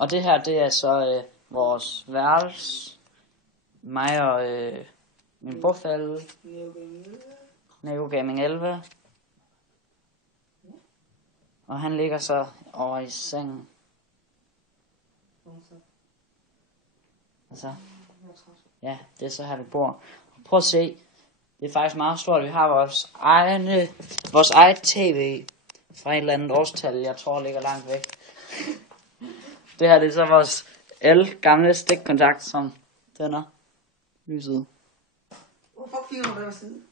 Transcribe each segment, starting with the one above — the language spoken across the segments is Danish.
Og det her, det er så vores værelse. Mig og min bofælle. Neo Gaming 11. Og han ligger så over i sengen. Altså, ja, det er så her, vi bor. Prøv at se. Det er faktisk meget stort. Vi har vores eget tv fra et eller andet årstal, jeg tror ligger langt væk. Det her, det er så vores gamle stikkontakt, som tænder lyset. Hvorfor filmer du der side?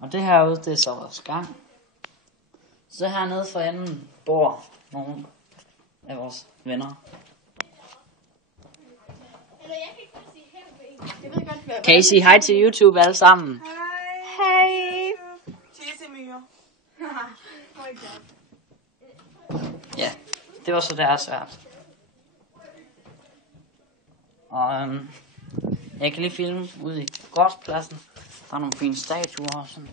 Og det herude, det er så vores gang. Så hernede for enden bor nogle af vores venner. Kan I sige hej til YouTube alle sammen? Hej. Tissemyre. Ja, det var så deres vært. Og jeg kan lige filme ude i gårdspladsen. Der er nogle fine statuer og sådan.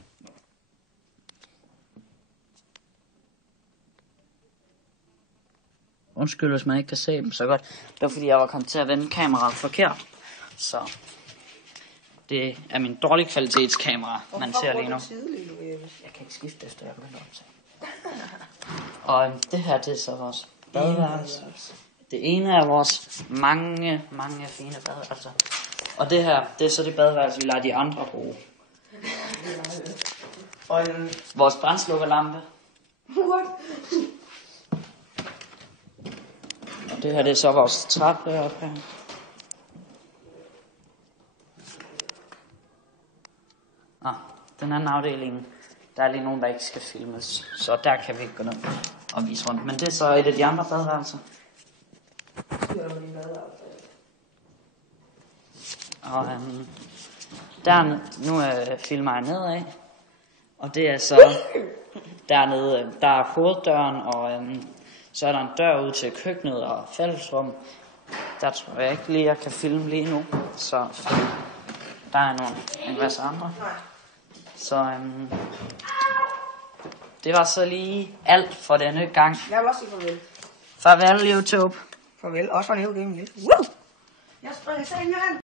Undskyld, hvis man ikke kan se dem så godt. Det var fordi, jeg var kommet til at vende kameraet forkert. Så det er min dårlige kvalitetskamera, man ser lige nu. Jeg kan ikke skifte efter, jeg begynder at optage. Og det her, det er så vores badeværelse. Det ene af vores mange fine badeværelser. Og det her, det er så det badeværelse, vi lader de andre bruge. Vores brandslukkerlampe. Og det her, det er så vores trappe op her. Den anden afdeling, der er lige nogen, der ikke skal filmes. Så der kan vi ikke gå ned og vise rundt. Men det er så et af de andre badeværelser. Og nu filmer jeg nedad. Og det er så dernede, der er hoveddøren, og så er der en dør ud til køkkenet og fællesrum. Der tror jeg ikke lige, jeg kan filme lige nu. Så der er en masse andre. Så det var så lige alt for denne gang. Jeg vil også sige farvel. Farvel YouTube. Farvel, også fra Neo Gaming 11. Jeg springer sengen.